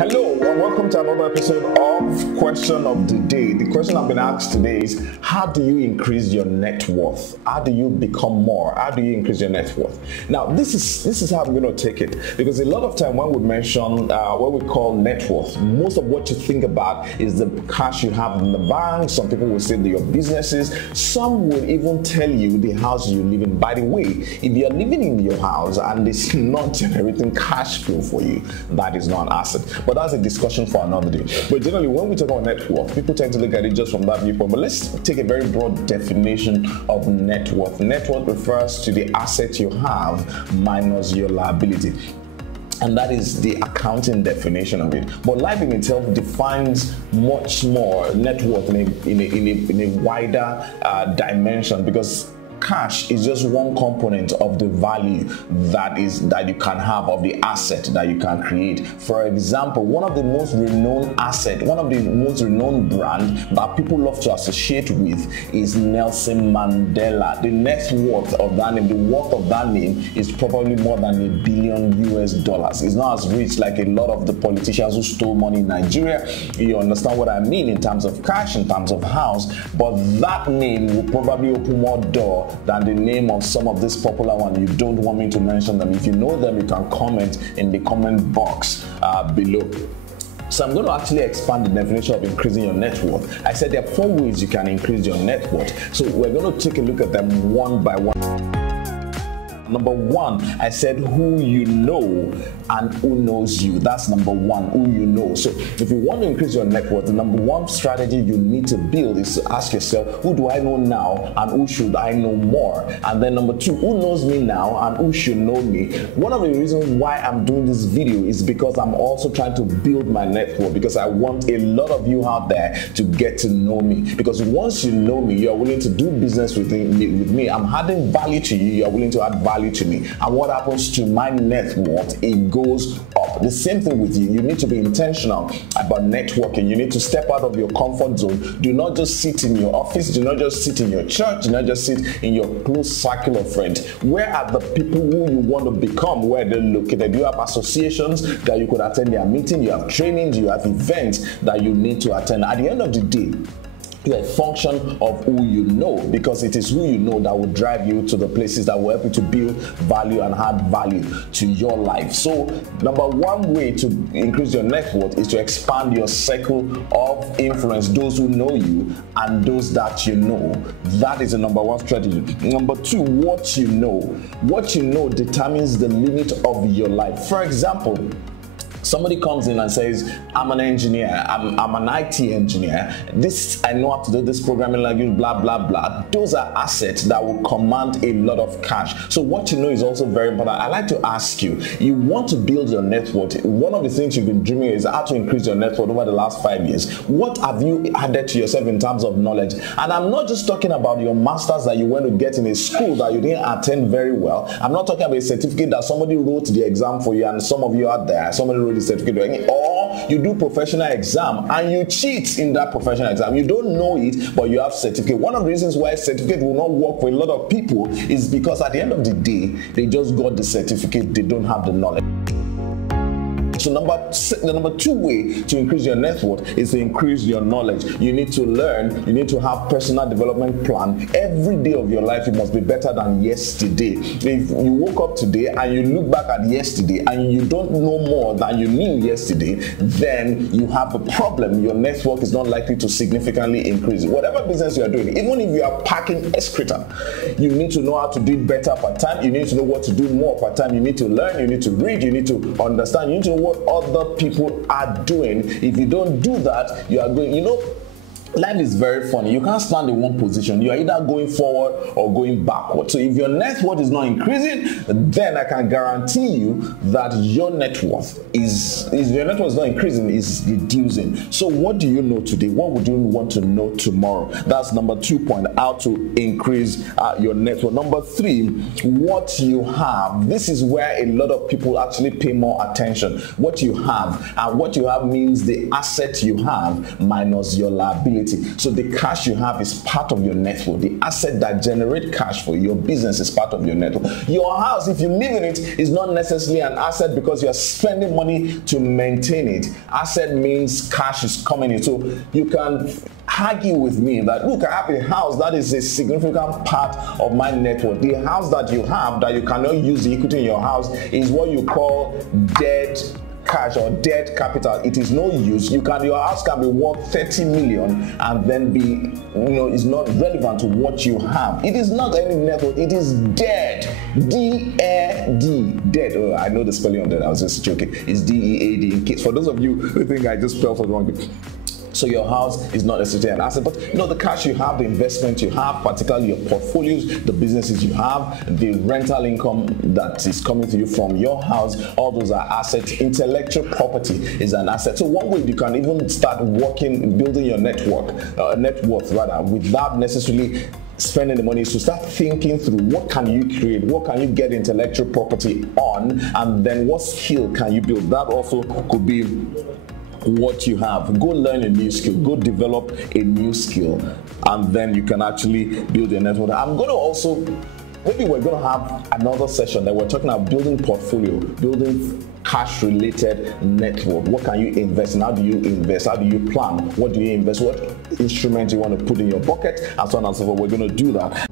Hello and welcome to another episode of Question of the Day. The question I've been asked today is, how do you increase your net worth? How do you become more? How do you increase your net worth? Now, this is how I'm going to take it, because a lot of time when we mention what we call net worth, most of what you think about is the cash you have in the bank. Some people will say that your businesses. Some will even tell you the house you live in. By the way, if you're living in your house and it's not generating cash flow for you, that is not an asset. But that's a discussion for another day. But generally, when we talk about net worth, people tend to look at it just from that viewpoint. But let's take a very broad definition of net worth. Net worth refers to the asset you have minus your liability. And that is the accounting definition of it. But life in itself defines much more net worth in a wider dimension, because cash is just one component of the value that you can have, of the asset that you can create. For example, one of the most renowned brand that people love to associate with is Nelson Mandela. The net worth of that name, the worth of that name is probably more than $1 billion US. It's not as rich like a lot of the politicians who stole money in Nigeria. You understand what I mean in terms of cash, in terms of house, but that name will probably open more door than the name of some of these popular ones. You don't want me to mention them. If you know them, you can comment in the comment box below. So I'm going to actually expand the definition of increasing your net worth. I said there are 4 ways you can increase your net worth. So we're going to take a look at them one by one. Number one, I said who you know and who knows you. That's number one, who you know. So if you want to increase your net worth, the number one strategy you need to build is to ask yourself, who do I know now and who should I know more? And then number two, who knows me now and who should know me? One of the reasons why I'm doing this video is because I'm also trying to build my net worth, because I want a lot of you out there to get to know me. Because once you know me, you're willing to do business with me. I'm adding value to you, you're willing to add value to me. And what happens to my net worth? It goes up. The same thing with you. You need to be intentional about networking. You need to step out of your comfort zone. Do not just sit in your office. Do not just sit in your church. Do not just sit in your close circle of friends. Where are the people who you want to become? Where they're located? Do you have associations that you could attend their meeting? You have trainings, you have events that you need to attend. At the end of the day, you're a function of who you know, because it is who you know that will drive you to the places that will help you to build value and add value to your life. So number one way to increase your net worth is to expand your circle of influence, those who know you and those that you know. That is the number one strategy. Number two, what you know. What you know determines the limit of your life. For example, somebody comes in and says, I'm an engineer, I'm an IT engineer, I know how to do this programming language, blah, blah, blah. Those are assets that will command a lot of cash. So what you know is also very important. I like to ask you, you want to build your net worth. One of the things you've been dreaming is how to increase your net worth over the last 5 years. What have you added to yourself in terms of knowledge? And I'm not just talking about your masters that you went to get in a school that you didn't attend very well. I'm not talking about a certificate that somebody wrote the exam for you, and some of you out there, somebody wrote the certificate, or you do professional exam and you cheat in that professional exam. You don't know it, but you have certificate. One of the reasons why certificate will not work for a lot of people is because at the end of the day, they just got the certificate, they don't have the knowledge. So the number two way to increase your net worth is to increase your knowledge. You need to learn. You need to have personal development plan. Every day of your life, it must be better than yesterday. If you woke up today and you look back at yesterday and you don't know more than you knew yesterday, then you have a problem. Your net worth is not likely to significantly increase. Whatever business you are doing, even if you are packing excreta, you need to know how to do it better per time. You need to know what to do more per time. You need to learn. You need to read. You need to understand. You need to know what other people are doing. If you don't do that, you are going, life is very funny. You can't stand in one position. You are either going forward or going backward. So if your net worth is not increasing, then I can guarantee you that your net worth is not increasing, is reducing. So what do you know today? What would you want to know tomorrow? That's number 2 point, how to increase your net worth. Number 3, what you have. This is where a lot of people actually pay more attention. What you have. And what you have means the asset you have minus your liability. liability. So the cash you have is part of your net worth. The asset that generates cash for your business is part of your net worth. Your house, if you live in it, is not necessarily an asset because you're spending money to maintain it. Asset means cash is coming in. So you can argue with me that, look, I have a house that is a significant part of my net worth. The house that you have that you cannot use the equity in your house is what you call dead cash or dead capital. It is no use. Your house can be worth 30 million and then be, it's not relevant to what you have. It is not any net worth. It is dead. D-E-D. Dead. Oh, I know the spelling of that. I was just joking. It's D-E-A-D. In case for those of you who think I just spelled it wrong. So your house is not necessarily an asset, but the cash you have, the investment you have, particularly your portfolios, the businesses you have, the rental income that is coming to you from your house, all those are assets. Intellectual property is an asset. So one way you can even start building your net worth without necessarily spending the money is to start thinking through what can you create, what can you get intellectual property on, and then what skill can you build. That also could be what you have. Go learn a new skill, go develop a new skill, and then you can actually build your network. I'm going to also, maybe we're going to have another session that we're talking about building portfolio, building cash related network. What can you invest in? How do you invest? How do you plan? What do you invest? What instruments you want to put in your bucket, and so on and so forth. We're going to do that.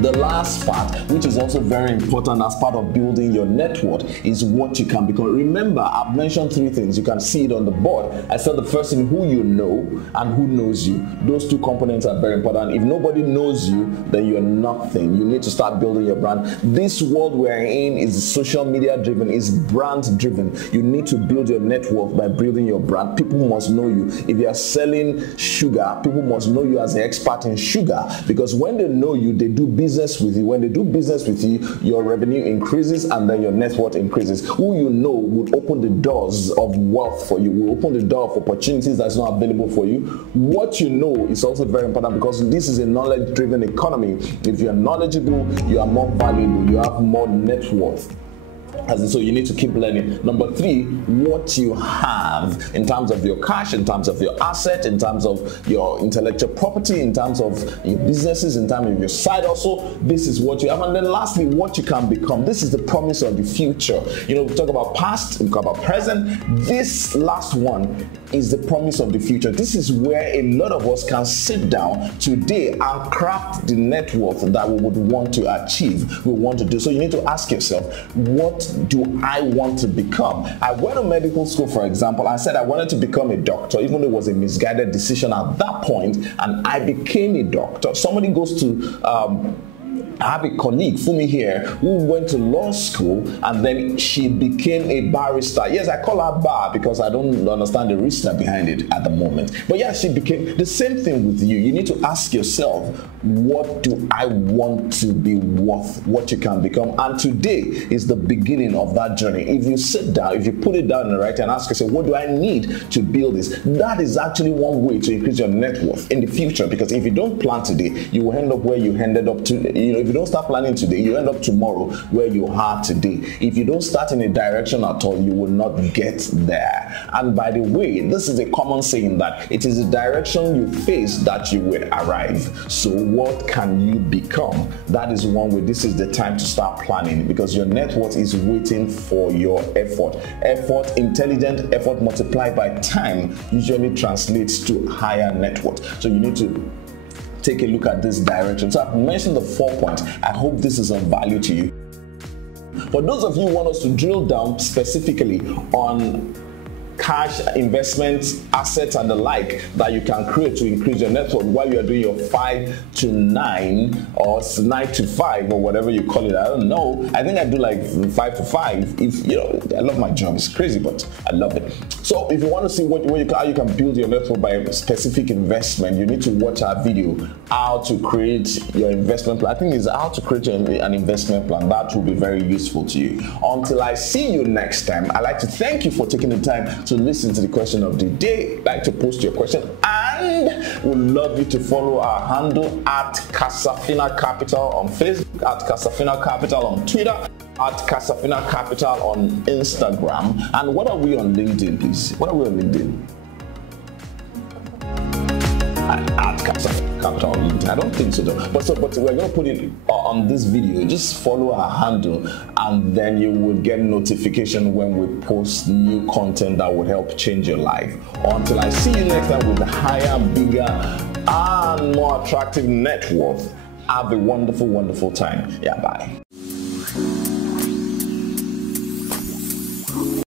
The last part, which is also very important as part of building your net worth, is what you can become. Remember, I've mentioned three things. You can see it on the board. I said the first thing, who you know and who knows you. Those two components are very important. If nobody knows you, then you're nothing. You need to start building your brand. This world we're in is social media driven, is brand driven. You need to build your net worth by building your brand. People must know you. If you are selling sugar, people must know you as an expert in sugar, because when they know you, they do business with you. When they do business with you, your revenue increases and then your net worth increases. Who you know would open the doors of wealth for you, will open the door of opportunities that's not available for you. What you know is also very important, because this is a knowledge-driven economy. If you're knowledgeable, you are more valuable, you have more net worth. So you need to keep learning. Number three, what you have in terms of your cash, in terms of your asset, in terms of your intellectual property, in terms of your businesses, in terms of your side also, this is what you have. And then lastly, what you can become. This is the promise of the future. We talk about past, we talk about present. This last one is the promise of the future. This is where a lot of us can sit down today and craft the net worth that we would want to achieve, we want to do. So you need to ask yourself, what do I want to become? I went to medical school, for example. I said I wanted to become a doctor, even though it was a misguided decision at that point, and I became a doctor. Somebody goes to I have a colleague, Fumi here, who went to law school and then she became a barrister. Yes, I call her bar because I don't understand the reason behind it at the moment. But yeah, she became the same thing with you. You need to ask yourself, what do I want to be worth? What you can become. And today is the beginning of that journey. If you sit down, if you put it down in the right and ask yourself, what do I need to build this? That is actually one way to increase your net worth in the future. Because if you don't plan today, you will end up where you ended up to. If you don't start planning today, you end up tomorrow where you are today. If you don't start in a direction at all, you will not get there. And by the way, this is a common saying that it is the direction you face that you will arrive. So what can you become? That is one way. This is the time to start planning, because your net worth is waiting for your effort. Effort, intelligent effort multiplied by time usually translates to higher net worth. So you need to take a look at this direction. So I've mentioned the 4 points. I hope this is of value to you. For those of you who want us to drill down specifically on cash, investments, assets, and the like that you can create to increase your net worth while you are doing your 5 to 9 or 9 to 5 or whatever you call it. I don't know. I think I do like 5 to 5. If I love my job. It's crazy, but I love it. So if you want to see how you can build your net worth by a specific investment, you need to watch our video, how to create your investment plan. I think it's how to create an investment plan. That will be very useful to you. Until I see you next time, I'd like to thank you for taking the time to listen to the question of the day. Like to post your question, and we'd love you to follow our handle at Casafina Capital on Facebook, at Casafina Capital on Twitter, at Casafina Capital on Instagram. And what are we on LinkedIn, please? What are we on LinkedIn? at Capital Limited. I don't think so though. But we're going to put it on this video. Just follow our handle and then you will get notification when we post new content that would help change your life. Until I see you next time with a higher, bigger, and more attractive net worth, have a wonderful, wonderful time. Yeah, bye.